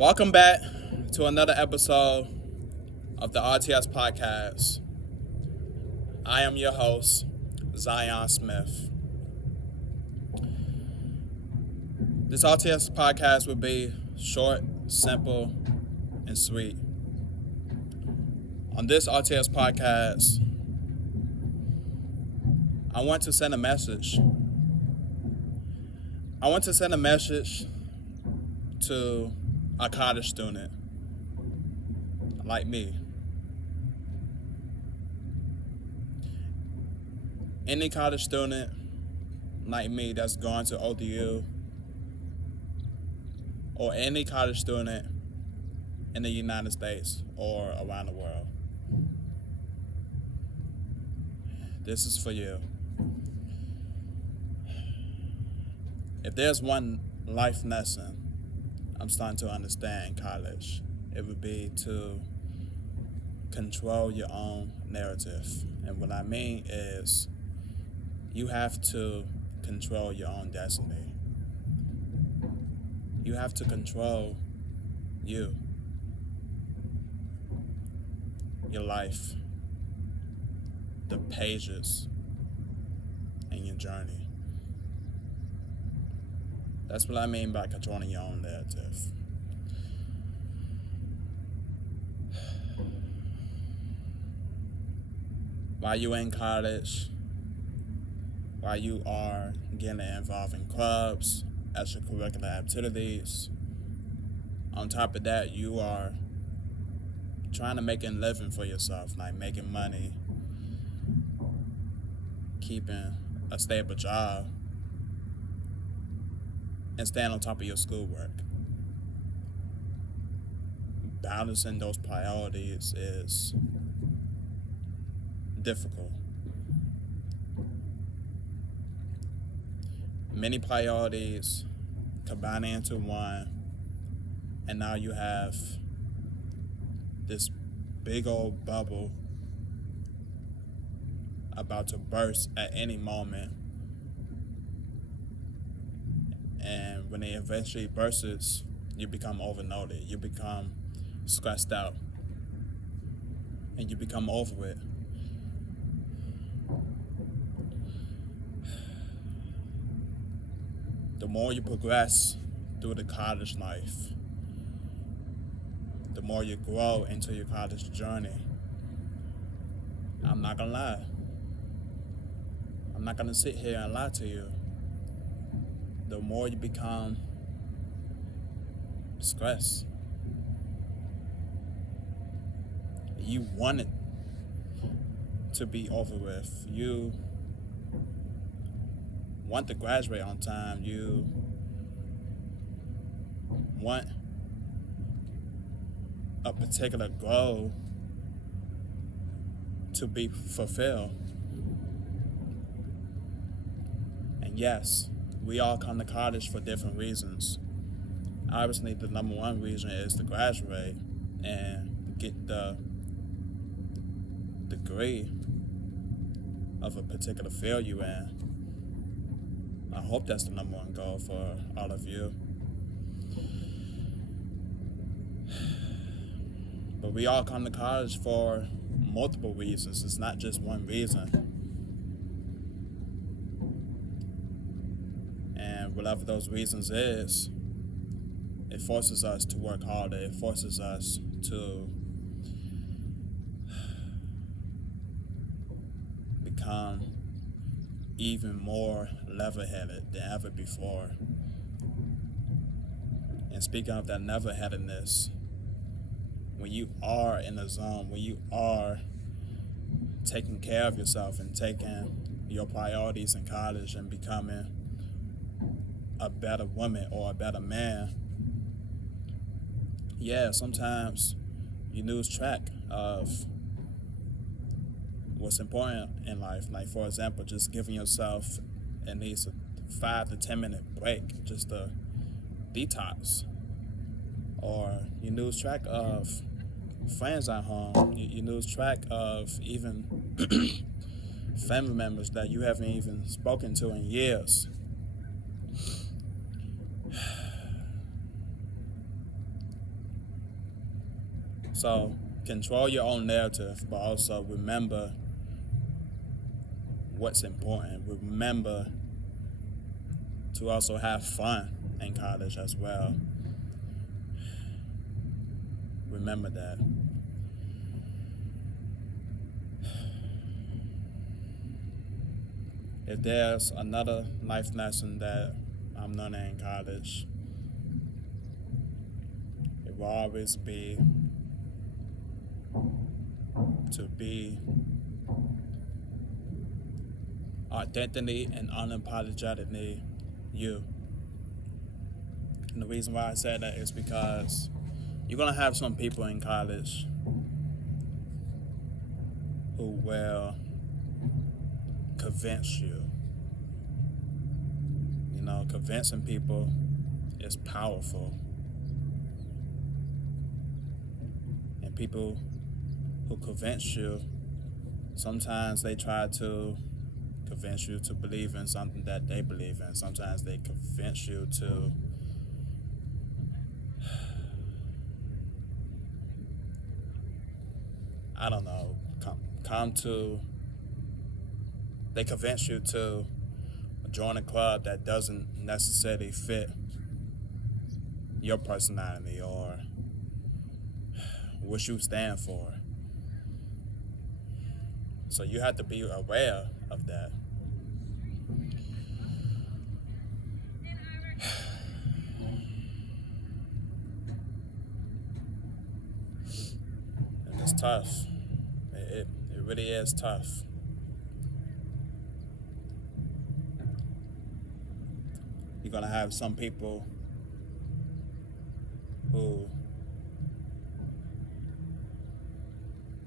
Welcome back to another episode of the RTS podcast. I am your host, Zion Smith. This RTS podcast will be short, simple, and sweet. On this RTS podcast, I want to send a message. I want to send a message to a college student like me. Any college student like me that's going to ODU, or any college student in the United States or around the world. This is for you. If there's one life lesson I'm starting to understand in college, it would be to control your own narrative. And what I mean is you have to control your own destiny. You have to control you, your life, the pages in your journey. That's what I mean by controlling your own narrative. While you're in college, while you are getting involved in clubs, extracurricular activities, on top of that, you are trying to make a living for yourself, like making money, keeping a stable job, and staying on top of your schoolwork. Balancing those priorities is difficult. Many priorities combining into one, and now you have this big old bubble about to burst at any moment. And when it eventually bursts, you become overloaded. You become stressed out. And you become over it. The more you progress through the college life, the more you grow into your college journey. I'm not gonna lie. I'm not gonna sit here and lie to you. The more you become stressed. You want it to be over with. You want to graduate on time. You want a particular goal to be fulfilled. And yes, we all come to college for different reasons. Obviously, the number one reason is to graduate and get the degree of a particular field you're in. I hope that's the number one goal for all of you. But we all come to college for multiple reasons. It's not just one reason. And whatever those reasons is, it forces us to work harder. It forces us to become even more level-headed than ever before. And speaking of that level-headedness, when you are in the zone, when you are taking care of yourself and taking your priorities in college and becoming a better woman or a better man, yeah, sometimes you lose track of what's important in life. Like, for example, just giving yourself at least a 5 to 10 minute break, just to detox. Or you lose track of friends at home. You lose track of even family members that you haven't even spoken to in years. So control your own narrative, but also remember what's important. Remember to also have fun in college as well. Remember that. If there's another life lesson that I'm learning in college, it will always be to be authentically and unapologetically you. And the reason why I said that is because you're going to have some people in college who will convince you. You know, convincing people is powerful. And people who convince you, sometimes they try to convince you to believe in something that they believe in. Sometimes they convince you to they convince you to join a club that doesn't necessarily fit your personality or what you stand for. So you have to be aware of that. And it's tough. It really is tough. You're going to have some people who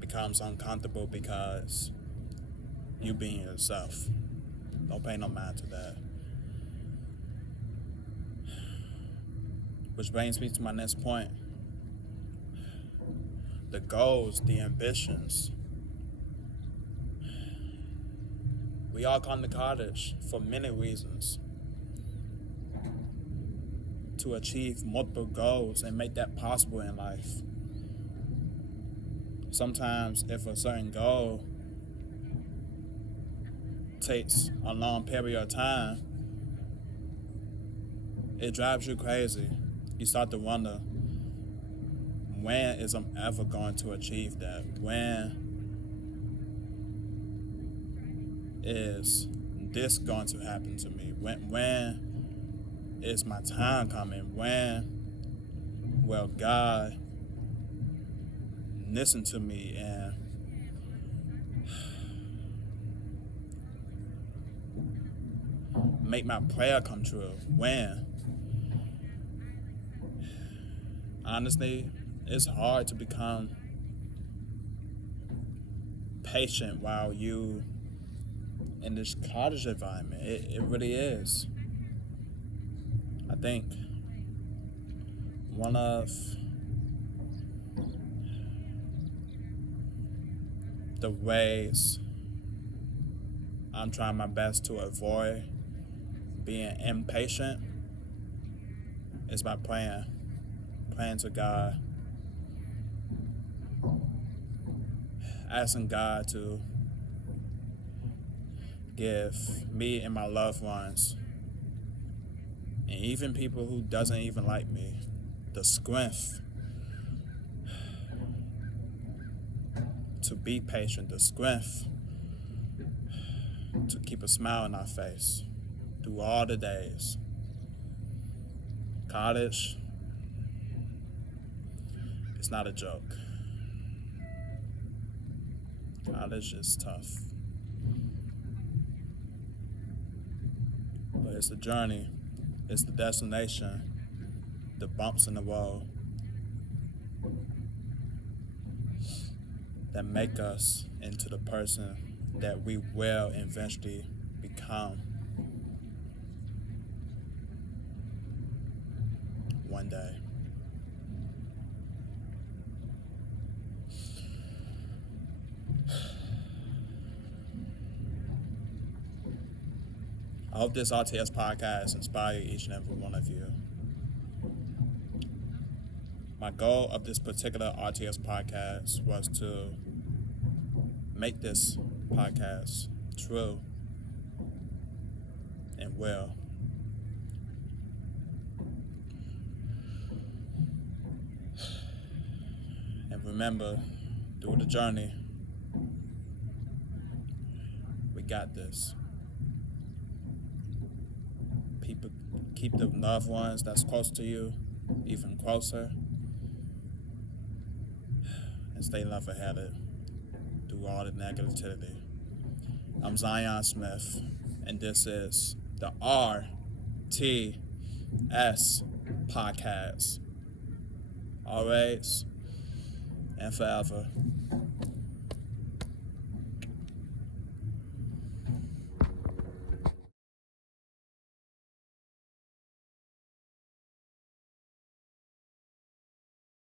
becomes uncomfortable because you being yourself. Don't pay no mind to that. Which brings me to my next point. The goals, the ambitions. We all come to college for many reasons. To achieve multiple goals and make that possible in life. Sometimes if a certain goal takes a long period of time, it drives you crazy. You start to wonder, when is I'm ever going to achieve that? When is this going to happen to me? When is my time coming? When will God listen to me and make my prayer come true? When? Honestly, it's hard to become patient while you in this college environment. It really is. I think one of the ways I'm trying my best to avoid being impatient is by praying to God, asking God to give me and my loved ones, and even people who doesn't even like me, the strength to be patient, the strength to keep a smile on our face through all the days. College, it's not a joke. College is tough. But it's the journey, it's the destination, the bumps in the road that make us into the person that we will eventually become one day. I hope this RTS podcast inspires each and every one of you. My goal of this particular RTS podcast was to make this podcast true and real. And remember, through the journey, we got this. People, keep the loved ones that's close to you even closer, and stay level-headed through all the negativity. I'm Zion Smith, and this is the RTS podcast. Always and forever.